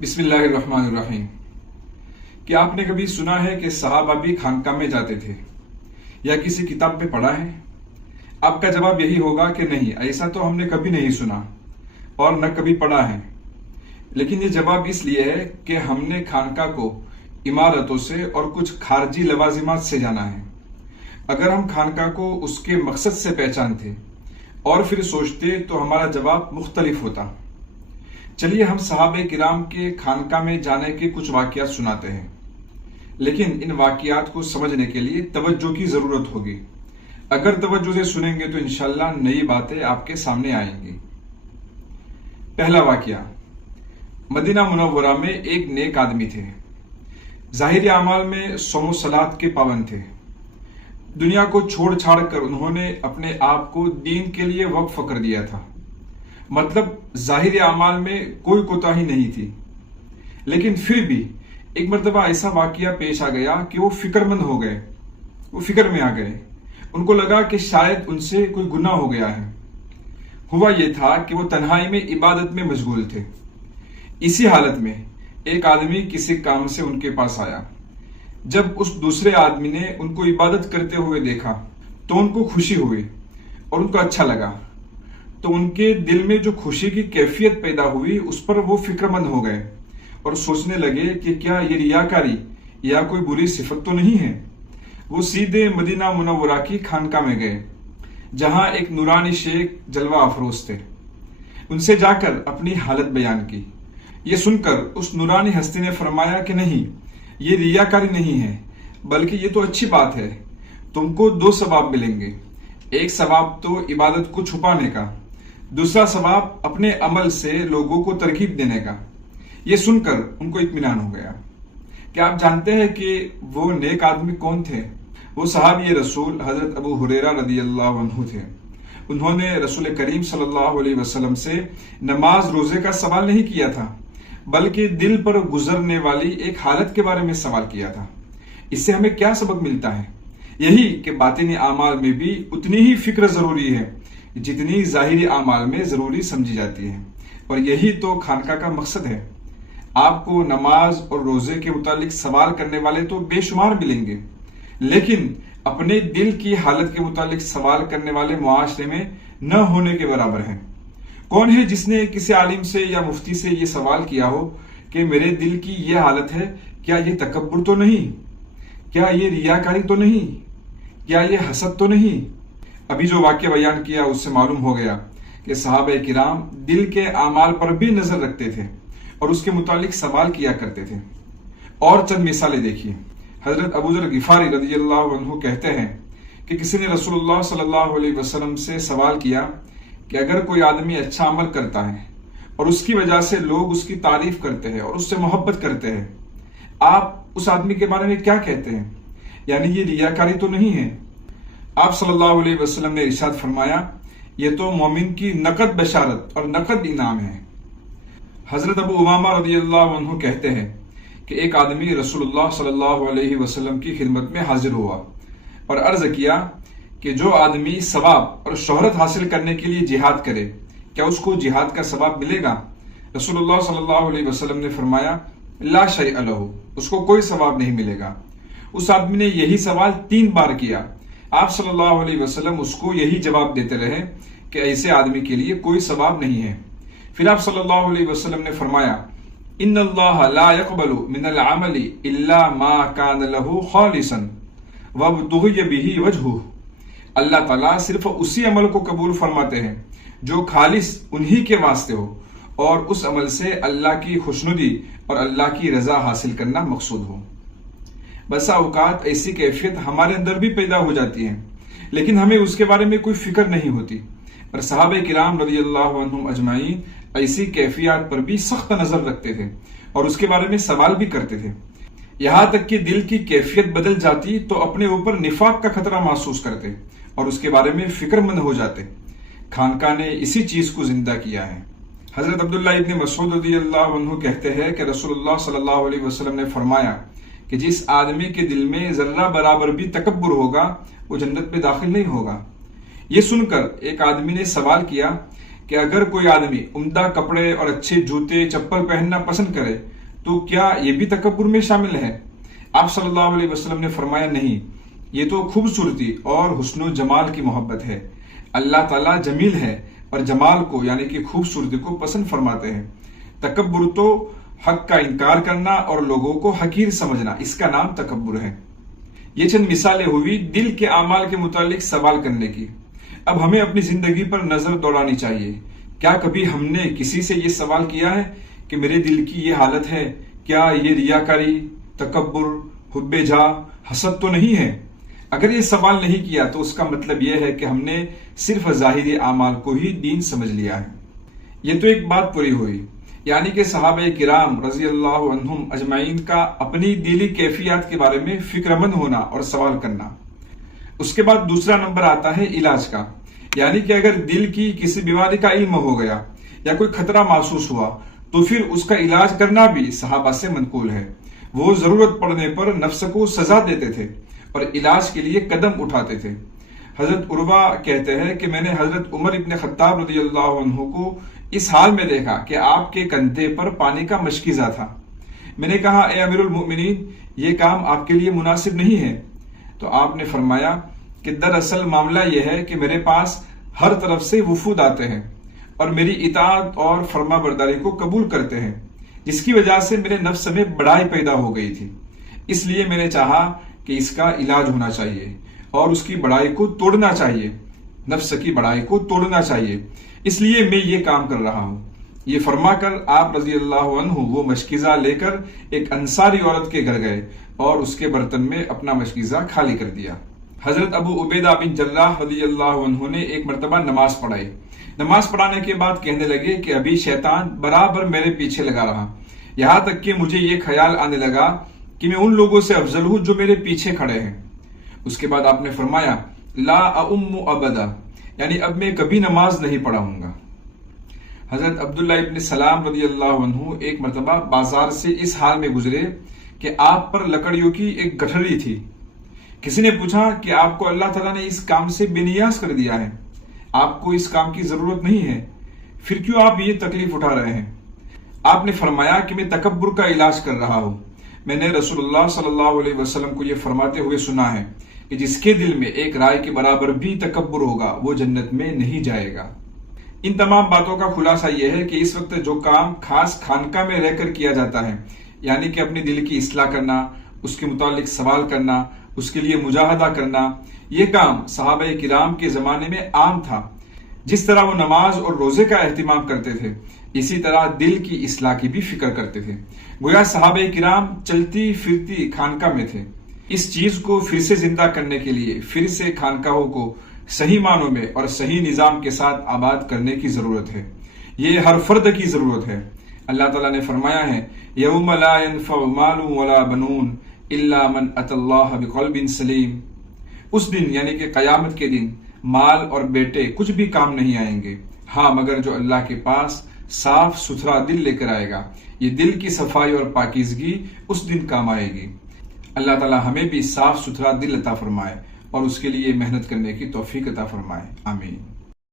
بسم اللہ الرحمن الرحیم۔ کیا آپ نے کبھی سنا ہے کہ صحابہ بھی خانقاہ میں جاتے تھے یا کسی کتاب پہ پڑھا ہے؟ آپ کا جواب یہی ہوگا کہ نہیں، ایسا تو ہم نے کبھی نہیں سنا اور نہ کبھی پڑھا ہے۔ لیکن یہ جواب اس لیے ہے کہ ہم نے خانقاہ کو عمارتوں سے اور کچھ خارجی لوازمات سے جانا ہے۔ اگر ہم خانقاہ کو اس کے مقصد سے پہچانتے اور پھر سوچتے تو ہمارا جواب مختلف ہوتا۔ چلیے ہم صحابہ کرام کے خانقاہ میں جانے کے کچھ واقعات سناتے ہیں، لیکن ان واقعات کو سمجھنے کے لیے توجہ کی ضرورت ہوگی۔ اگر توجہ سے سنیں گے تو انشاءاللہ نئی باتیں آپ کے سامنے آئیں گی۔ پہلا واقعہ، مدینہ منورہ میں ایک نیک آدمی تھے۔ ظاہری اعمال میں صوم و صلات کے پابند تھے۔ دنیا کو چھوڑ چھاڑ کر انہوں نے اپنے آپ کو دین کے لیے وقف کر دیا تھا۔ مطلب ظاہری اعمال میں کوئی کوتاہی نہیں تھی۔ لیکن پھر بھی ایک مرتبہ ایسا واقعہ پیش آ گیا کہ وہ فکر مند ہو گئے، وہ فکر میں آ گئے۔ ان کو لگا کہ شاید ان سے کوئی گناہ ہو گیا ہے۔ ہوا یہ تھا کہ وہ تنہائی میں عبادت میں مشغول تھے۔ اسی حالت میں ایک آدمی کسی کام سے ان کے پاس آیا۔ جب اس دوسرے آدمی نے ان کو عبادت کرتے ہوئے دیکھا تو ان کو خوشی ہوئی اور ان کو اچھا لگا۔ تو ان کے دل میں جو خوشی کی کیفیت پیدا ہوئی اس پر وہ فکر مند ہو گئے اور سوچنے لگے کہ کیا یہ ریاکاری یا کوئی بری صفت تو نہیں ہے۔ وہ سیدھے مدینہ منورہ کی خانقاہ میں گئے، جہاں ایک نورانی شیخ جلوہ افروز تھے۔ ان سے جا کر اپنی حالت بیان کی۔ یہ سن کر اس نورانی ہستی نے فرمایا کہ نہیں، یہ ریاکاری نہیں ہے، بلکہ یہ تو اچھی بات ہے۔ تم کو دو ثواب ملیں گے۔ ایک ثواب تو عبادت کو چھپانے کا، دوسرا ثواب اپنے عمل سے لوگوں کو ترغیب دینے کا۔ یہ سن کر ان کو اطمینان ہو گیا۔ کیا آپ جانتے ہیں کہ وہ نیک آدمی کون تھے؟ وہ صحابی رسول حضرت ابو ہریرہ رضی اللہ عنہ تھے۔ انہوں نے رسول کریم صلی اللہ علیہ وسلم سے نماز روزے کا سوال نہیں کیا تھا، بلکہ دل پر گزرنے والی ایک حالت کے بارے میں سوال کیا تھا۔ اس سے ہمیں کیا سبق ملتا ہے؟ یہی کہ باطنی اعمال میں بھی اتنی ہی فکر ضروری ہے جتنی ظاہری اعمال میں ضروری سمجھی جاتی ہے، اور یہی تو خانقاہ کا مقصد ہے۔ آپ کو نماز اور روزے کے متعلق سوال کرنے والے تو بے شمار ملیں گے، لیکن اپنے دل کی حالت کے متعلق سوال کرنے والے معاشرے میں نہ ہونے کے برابر ہیں۔ کون ہے جس نے کسی عالم سے یا مفتی سے یہ سوال کیا ہو کہ میرے دل کی یہ حالت ہے، کیا یہ تکبر تو نہیں؟ کیا یہ ریاکاری تو نہیں؟ کیا یہ حسد تو نہیں؟ ابھی جو واقعہ بیان کیا اس سے معلوم ہو گیا کہ صحابہ کرام دل کے اعمال پر بھی نظر رکھتے تھے اور اس کے متعلق سوال کیا کرتے تھے۔ اور چند مثالیں دیکھیے۔ حضرت ابو ذر غفاری رضی اللہ عنہ کہتے ہیں کہ کسی نے رسول اللہ صلی اللہ علیہ وسلم سے سوال کیا کہ اگر کوئی آدمی اچھا عمل کرتا ہے اور اس کی وجہ سے لوگ اس کی تعریف کرتے ہیں اور اس سے محبت کرتے ہیں، آپ اس آدمی کے بارے میں کیا کہتے ہیں؟ یعنی یہ ریاکاری تو نہیں ہے؟ آپ صلی اللہ علیہ وسلم نے ارشاد فرمایا، یہ تو مومن کی نقد بشارت اور نقد انعام ہے۔ حضرت ابو امامہ رضی اللہ عنہ کہتے ہیں کہ ایک آدمی رسول اللہ صلی اللہ علیہ وسلم کی خدمت میں حاضر ہوا اور عرض کیا کہ جو آدمی ثواب اور شہرت حاصل کرنے کے لیے جہاد کرے، کیا اس کو جہاد کا ثواب ملے گا؟ رسول اللہ صلی اللہ علیہ وسلم نے فرمایا، لا شیء لہ، اس کو کوئی ثواب نہیں ملے گا۔ اس آدمی نے یہی سوال 3 بار کیا۔ آپ صلی اللہ علیہ وسلم اس کو یہی جواب دیتے رہے کہ ایسے آدمی کے لیے کوئی ثواب نہیں ہے۔ پھر آپ صلی اللہ علیہ وسلم نے فرمایا، ان اللہ لا يقبل من العمل الا ما كان له خالصا وابتغي به وجهه۔ اللہ تعالیٰ صرف اسی عمل کو قبول فرماتے ہیں جو خالص انہی کے واسطے ہو اور اس عمل سے اللہ کی خوشنودی اور اللہ کی رضا حاصل کرنا مقصود ہو۔ بسا اوقات ایسی کیفیت ہمارے اندر بھی پیدا ہو جاتی ہے، لیکن ہمیں اس کے بارے میں کوئی فکر نہیں ہوتی۔ اور صحابہ کرام رضی اللہ عنہم اجمعین ایسی کیفیات پر بھی سخت نظر رکھتے تھے اور اس کے بارے میں سوال بھی کرتے تھے، یہاں تک کہ دل کی کیفیت بدل جاتی تو اپنے اوپر نفاق کا خطرہ محسوس کرتے اور اس کے بارے میں فکر مند ہو جاتے۔ خانقاہ نے اسی چیز کو زندہ کیا ہے۔ حضرت عبداللہ ابن مسعود رضی اللہ عنہ کہتے ہیں کہ رسول اللہ صلی اللہ علیہ وسلم نے فرمایا کہ جس آدمی کے دل میں ذرہ برابر بھی تکبر ہوگا وہ جنت میں داخل نہیں ہوگا۔ یہ سن کر ایک آدمی نے سوال کیا کہ اگر کوئی آدمی عمدہ کپڑے اور اچھے جوتے چپل پہننا پسند کرے تو کیا یہ بھی تکبر میں شامل ہے؟ آپ صلی اللہ علیہ وسلم نے فرمایا نہیں، یہ تو خوبصورتی اور حسن و جمال کی محبت ہے۔ اللہ تعالیٰ جمیل ہے اور جمال کو یعنی کہ خوبصورتی کو پسند فرماتے ہیں۔ تکبر تو حق کا انکار کرنا اور لوگوں کو حقیر سمجھنا، اس کا نام تکبر ہے۔ یہ چند مثالیں ہوئی دل کے اعمال کے متعلق سوال کرنے کی۔ اب ہمیں اپنی زندگی پر نظر دوڑانی چاہیے۔ کیا کبھی ہم نے کسی سے یہ سوال کیا ہے کہ میرے دل کی یہ حالت ہے؟ کیا یہ ریاکاری، تکبر، حب جاہ، حسد تو نہیں ہے؟ اگر یہ سوال نہیں کیا تو اس کا مطلب یہ ہے کہ ہم نے صرف ظاہری اعمال کو ہی دین سمجھ لیا ہے۔ یہ تو ایک بات پوری ہوئی، یعنی کہ صحابہ کرام رضی اللہ عنہم اجمعین کا اپنی دلی کیفیات کے بارے میں فکر مند ہونا اور سوال کرنا۔ اس کے بعد دوسرا نمبر آتا ہے علاج کا، یعنی کہ اگر دل کی کسی بیماری کا علم ہو گیا یا کوئی خطرہ محسوس ہوا تو پھر اس کا علاج کرنا بھی صحابہ سے منقول ہے۔ وہ ضرورت پڑنے پر نفس کو سزا دیتے تھے اور علاج کے لیے قدم اٹھاتے تھے۔ حضرت عروہ کہتے ہیں کہ میں نے حضرت عمر ابن خطاب رضی اللہ عنہ کو اس حال میں دیکھا کہ آپ کے کندھے پر پانی کا مشکیزہ تھا۔ میں نے کہا اے امیر المؤمنین، یہ کام آپ کے لیے مناسب نہیں ہے۔ تو آپ نے فرمایا کہ دراصل معاملہ یہ ہے کہ میرے پاس ہر طرف سے وفود آتے ہیں اور میری اطاعت اور فرما برداری کو قبول کرتے ہیں، جس کی وجہ سے میرے نفس میں بڑائی پیدا ہو گئی تھی۔ اس لیے میں نے چاہا کہ اس کا علاج ہونا چاہیے اور اس کی بڑائی کو توڑنا چاہیے، نفس کی بڑائی کو توڑنا چاہیے، اس لیے میں یہ کام کر رہا ہوں۔ یہ فرما کر آپ رضی اللہ عنہ وہ مشکیزہ لے کر ایک انصاری عورت کے گھر گئے اور اس کے برتن میں اپنا مشکیزہ خالی کر دیا۔ حضرت ابو عبیدہ بن جراح رضی اللہ عنہ نے ایک مرتبہ نماز پڑھائی۔ نماز پڑھانے کے بعد کہنے لگے کہ ابھی شیطان برابر میرے پیچھے لگا رہا، یہاں تک کہ مجھے یہ خیال آنے لگا کہ میں ان لوگوں سے افضل ہوں جو میرے پیچھے کھڑے ہیں۔ اس کے بعد آپ نے فرمایا لا اؤم ابدا، یعنی اب میں کبھی نماز نہیں پڑھاؤں گا۔ حضرت عبداللہ ابن سلام رضی اللہ عنہ ایک مرتبہ بازار سے اس حال میں گزرے کہ آپ پر لکڑیوں کی ایک گٹھڑی تھی۔ کسی نے پوچھا کہ آپ کو اللہ تعالیٰ نے اس کام سے بے نیاز کر دیا ہے، آپ کو اس کام کی ضرورت نہیں ہے، پھر کیوں آپ یہ تکلیف اٹھا رہے ہیں؟ آپ نے فرمایا کہ میں تکبر کا علاج کر رہا ہوں۔ میں نے رسول اللہ صلی اللہ علیہ وسلم کو یہ فرماتے ہوئے سنا ہے کہ جس کے دل میں ایک رائے کے برابر بھی تکبر ہوگا وہ جنت میں نہیں جائے گا۔ ان تمام باتوں کا خلاصہ یہ ہے کہ اس وقت جو کام خاص خانقاہ میں رہ کر کیا جاتا ہے، یعنی کہ اپنے دل کی اصلاح کرنا، اس کے متعلق سوال کرنا، اس کے لیے مجاہدہ کرنا، یہ کام صحابہ کرام کے زمانے میں عام تھا۔ جس طرح وہ نماز اور روزے کا اہتمام کرتے تھے، اسی طرح دل کی اصلاح کی بھی فکر کرتے تھے۔ گویا صحابہ کرام چلتی پھرتی خانقاہ میں تھے۔ اس چیز کو پھر سے زندہ کرنے کے لیے پھر سے خانقاہوں کو صحیح معنوں میں اور صحیح نظام کے ساتھ آباد کرنے کی ضرورت ہے۔ یہ ہر فرد کی ضرورت ہے۔ اللہ تعالیٰ نے فرمایا ہے یوم لا ينفع مال ولا بنون الا من اتى الله بقلب سلیم۔ اس دن یعنی کہ قیامت کے دن مال اور بیٹے کچھ بھی کام نہیں آئیں گے، ہاں مگر جو اللہ کے پاس صاف ستھرا دل لے کر آئے گا۔ یہ دل کی صفائی اور پاکیزگی اس دن کام آئے گی۔ اللہ تعالیٰ ہمیں بھی صاف ستھرا دل عطا فرمائے اور اس کے لیے محنت کرنے کی توفیق عطا فرمائے، آمین۔